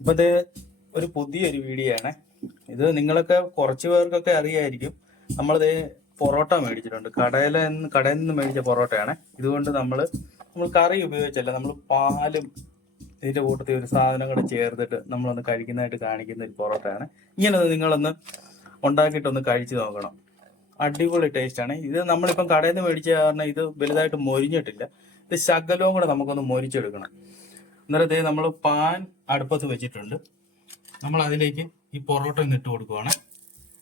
ഇപ്പൊ ഇത് ഒരു പുതിയൊരു വീഡിയോ ആണ്. ഇത് നിങ്ങളൊക്കെ കുറച്ച് പേർക്കൊക്കെ അറിയായിരിക്കും. നമ്മളിത് പൊറോട്ട മേടിച്ചിട്ടുണ്ട്. കടയിൽ നിന്ന് മേടിച്ച പൊറോട്ടയാണ്. ഇതുകൊണ്ട് നമ്മൾ കറി ഉപയോഗിച്ചല്ല, നമ്മൾ പാലും ഇതിന്റെ കൂട്ടത്തിൽ ഒരു സാധനം കൂടെ ചേർത്തിട്ട് നമ്മളൊന്ന് കഴിക്കുന്നതായിട്ട് കാണിക്കുന്ന ഒരു പൊറോട്ടയാണ്. ഇങ്ങനെ നിങ്ങളൊന്ന് ഉണ്ടാക്കിയിട്ടൊന്ന് കഴിച്ചു നോക്കണം. അടിപൊളി ടേസ്റ്റ് ആണ്. ഇത് നമ്മളിപ്പം കടയിൽ നിന്ന് മേടിച്ച കാരണം ഇത് വലുതായിട്ട് മൊരിഞ്ഞിട്ടില്ല. ഇത് ശകലവും കൂടെ നമുക്കൊന്ന് മൊരിച്ചെടുക്കണം. അന്നേരം നമ്മൾ പാൻ അടുപ്പത്ത് വെച്ചിട്ടുണ്ട്. നമ്മൾ അതിലേക്ക് ഈ പൊറോട്ട ഒന്ന് ഇട്ട് കൊടുക്കുവാണ്.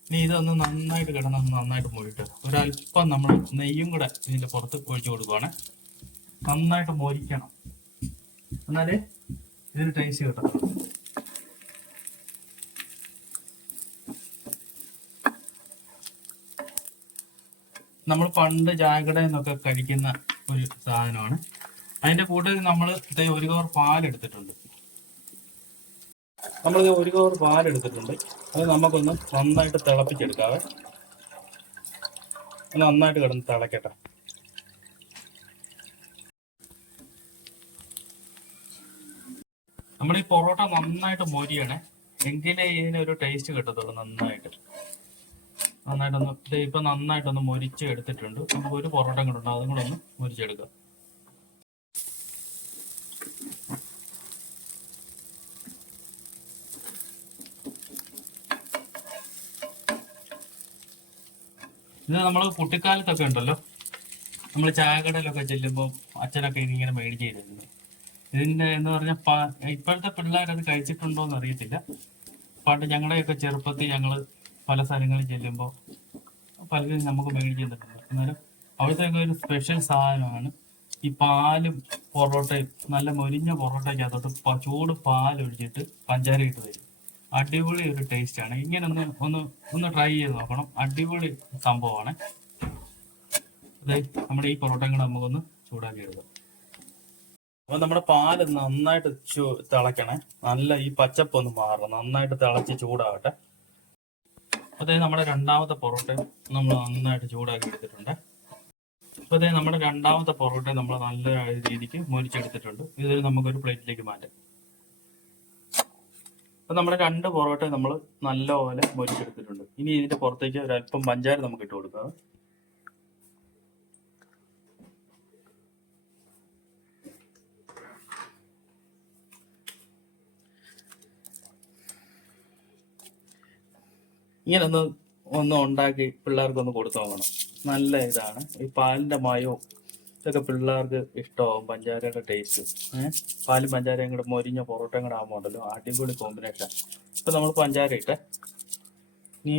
ഇനി ഇതൊന്ന് നന്നായിട്ട് കിടന്നൊന്ന് നന്നായിട്ട് മൊരിട്ട് ഒരല്പം നമ്മൾ നെയ്യും കൂടെ ഇതിന്റെ പുറത്ത് ഒഴിച്ചു കൊടുക്കുവാണ്. നന്നായിട്ട് മൊരിക്കണം, എന്നാലേ ഇതിന് ടേസ്റ്റ് കിട്ടും. നമ്മൾ പണ്ട് ചായക്കടയിൽ നിന്നൊക്കെ കഴിക്കുന്ന ഒരു സാധനമാണ്. അതിന്റെ കൂട്ടത്തിൽ നമ്മൾ ഒരു കവർ പാലെടുത്തിട്ടുണ്ട്. നമ്മളിത് ഒരു കവർ പാലെടുത്തിട്ടുണ്ട്. അത് നമുക്കൊന്ന് നന്നായിട്ട് തിളപ്പിച്ചെടുക്കാവേ. നന്നായിട്ട് കിടന്ന് തിളക്കട്ടെ. നമ്മൾ ഈ പൊറോട്ട നന്നായിട്ട് മൊരിയണേ, എങ്കിലേ ഇതിനൊരു ടേസ്റ്റ് കിട്ടത്തുള്ളൂ. നന്നായിട്ടൊന്ന് ഇപ്പൊ നന്നായിട്ടൊന്ന് മൊരിച്ച് എടുത്തിട്ടുണ്ട്. നമുക്ക് ഒരു പൊറോട്ട കൂടെ ഉണ്ട്, അതും കൂടെ ഒന്ന് മൊരിച്ചെടുക്കാം. ഇത് നമ്മൾ കുട്ടിക്കാലത്തൊക്കെ ഉണ്ടല്ലോ, നമ്മൾ ചായക്കടയിലൊക്കെ ചെല്ലുമ്പോൾ അച്ഛനൊക്കെ ഇതിങ്ങനെ മേടിച്ച് തരുന്നത്. ഇതിന്റെ എന്ന് പറഞ്ഞാൽ ഇപ്പോഴത്തെ പിള്ളേരത് കഴിച്ചിട്ടുണ്ടോ എന്ന് അറിയത്തില്ല. പണ്ട് ഞങ്ങളുടെയൊക്കെ ചെറുപ്പത്തിൽ ഞങ്ങൾ പല സ്ഥലങ്ങളിൽ ചെല്ലുമ്പോൾ പലരും നമുക്ക് മേടിച്ച് തന്നിട്ടുണ്ട്. എന്നാലും അവിടുത്തെ ഒരു സ്പെഷ്യൽ സാധനമാണ് ഈ പാലും പൊറോട്ടയും. നല്ല മൊരിഞ്ഞ പൊറോട്ടയ്ക്കകത്തോട്ട് ചൂട് പാലൊഴിച്ചിട്ട് പഞ്ചാര ഇട്ട് തരും. അടിപൊളി ഒരു ടേസ്റ്റ് ആണ്. ഇങ്ങനെ ഒന്ന് ട്രൈ ചെയ്ത് നോക്കണം. അടിപൊളി സംഭവമാണ്. നമ്മുടെ ഈ പൊറോട്ട കൂടെ നമുക്കൊന്ന് ചൂടാക്കി എടുക്കാം. അപ്പൊ നമ്മുടെ പാല് നന്നായിട്ട് തിളക്കണേ. നല്ല ഈ പച്ചപ്പൊന്ന് മാറണം. നന്നായിട്ട് തിളച്ച് ചൂടാവട്ടെ. അപ്പൊ നമ്മുടെ രണ്ടാമത്തെ പൊറോട്ടയും നമ്മൾ നന്നായിട്ട് ചൂടാക്കി എടുത്തിട്ടുണ്ട്. അപ്പൊ നമ്മുടെ രണ്ടാമത്തെ പൊറോട്ടയും നമ്മൾ നല്ല രീതിക്ക് മൊരിച്ചെടുത്തിട്ടുണ്ട്. ഇത് നമുക്കൊരു പ്ലേറ്റിലേക്ക് മാറ്റാം. അപ്പൊ നമ്മുടെ രണ്ട് പൊറോട്ടയും നമ്മൾ നല്ലപോലെ മൊരിച്ചെടുത്തിട്ടുണ്ട്. ഇനി ഇതിന്റെ പുറത്തേക്ക് ഒരല്പം പഞ്ചാര നമുക്ക് ഇട്ട് കൊടുക്കാം. ഇങ്ങനെ ഒന്ന് ഉണ്ടാക്കി പിള്ളേർക്കൊന്ന് കൊടുത്തു നോക്കണം. നല്ല ഇതാണ്. ഈ പാലിന്റെ മയവും ഇതൊക്കെ പിള്ളേർക്ക് ഇഷ്ടമാവും. പഞ്ചാരയുടെ ടേസ്റ്റ് പാലും പഞ്ചാരയും കൂടെ മൊരിഞ്ഞ പൊറോട്ടയും കൂടെ ആകുമ്പോൾ ഉണ്ടല്ലോ, അടിപൊളി കോമ്പിനേഷൻ. ഇപ്പൊ നമ്മൾ പഞ്ചാര ഇട്ട് ഈ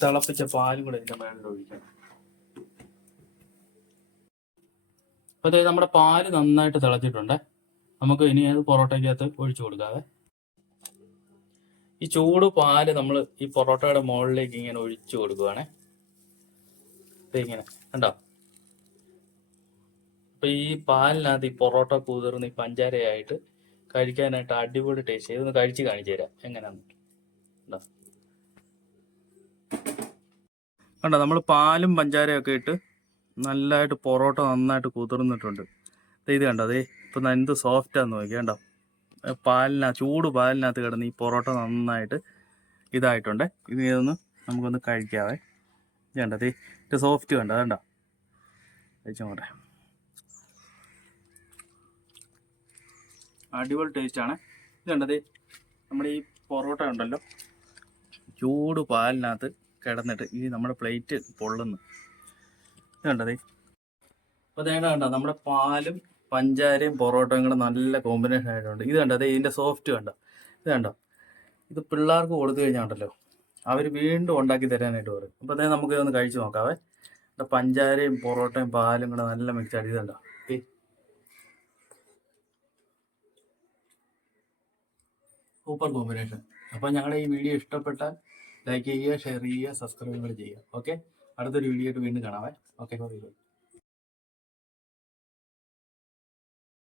തിളപ്പിച്ച പാലും കൂടെ ഇതിന്റെ മേളിൽ ഒഴിക്കണം. അപ്പൊ നമ്മുടെ പാല് നന്നായിട്ട് തിളച്ചിട്ടുണ്ട്. നമുക്ക് ഇനി അത് പൊറോട്ടയ്ക്കകത്ത് ഒഴിച്ചു കൊടുക്കാതെ ഈ ചൂട് പാല് നമ്മൾ ഈ പൊറോട്ടയുടെ മുകളിലേക്ക് ഇങ്ങനെ ഒഴിച്ചു കൊടുക്കുവാണേ. ഇങ്ങനെ കണ്ടോ? അപ്പൊ ഈ പാലിനകത്ത് ഈ പൊറോട്ട കുതിർന്ന് ഈ പഞ്ചാരയായിട്ട് കഴിക്കാനായിട്ട് അടിപൊളി ടേസ്റ്റ്. ഇതൊന്ന് കഴിച്ച് കാണിച്ചു തരാം എങ്ങനെയാന്ന്. കണ്ടോ? നമ്മൾ പാലും പഞ്ചാരയൊക്കെ ഇട്ട് നല്ലതായിട്ട് പൊറോട്ട നന്നായിട്ട് കുതിർന്നിട്ടുണ്ട്. ഇത് കണ്ടോ? അതേ ഇപ്പൊ എന്ത് സോഫ്റ്റാന്ന് നോക്കിയാ. കണ്ടോ? ചൂട് പാലിനകത്ത് കിടന്ന് ഈ പൊറോട്ട നന്നായിട്ട് ഇതായിട്ടുണ്ട്. ഇതൊന്ന് നമുക്കൊന്ന് കഴിക്കാവേ. ഇത് കണ്ടോ? ഇത് സോഫ്റ്റ് കണ്ടോ? കണ്ടോ? കഴിച്ചോട്ടെ. അടിപൊളി ടേസ്റ്റ് ആണ്. ഇത് കണ്ടത് നമ്മുടെ ഈ പൊറോട്ട ഉണ്ടല്ലോ, ചൂട് പാലിനകത്ത് കിടന്നിട്ട് ഈ നമ്മുടെ പ്ലേറ്റ് പൊള്ളുന്നു. ഇത് കണ്ടത്? അപ്പോൾ കണ്ടോ? നമ്മുടെ പാലും പഞ്ചാരയും പൊറോട്ടയും കൂടെ നല്ല കോമ്പിനേഷൻ ആയിട്ടുണ്ട്. ഇത് കണ്ടോ? ഇതിന്റെ സോഫ്റ്റ് കണ്ടോ? ഇത് കണ്ടോ? ഇത് പിള്ളേർക്ക് കൊടുത്തു കഴിഞ്ഞാണ്ടല്ലോ, അവർ വീണ്ടും ഉണ്ടാക്കി തരാനായിട്ട് പറയും. അപ്പോൾ നമുക്ക് ഇതൊന്ന് കഴിച്ചു നോക്കാവേ. പഞ്ചാരയും പൊറോട്ടയും പാലും കൂടെ നല്ല മിക്സ് ആയിട്ട്. ഇതുണ്ടോ? Super combination. അപ്പോൾ ഞങ്ങളുടെ ഈ വീഡിയോ ഇഷ്ടപ്പെട്ടാൽ ലൈക്ക് ചെയ്യുക, ഷെയർ ചെയ്യുക, സബ്സ്ക്രൈബ് ചെയ്യുക. ഓക്കെ, അടുത്തൊരു വീഡിയോ ആയിട്ട് വീണ്ടും കാണാവേ. ഓക്കെ.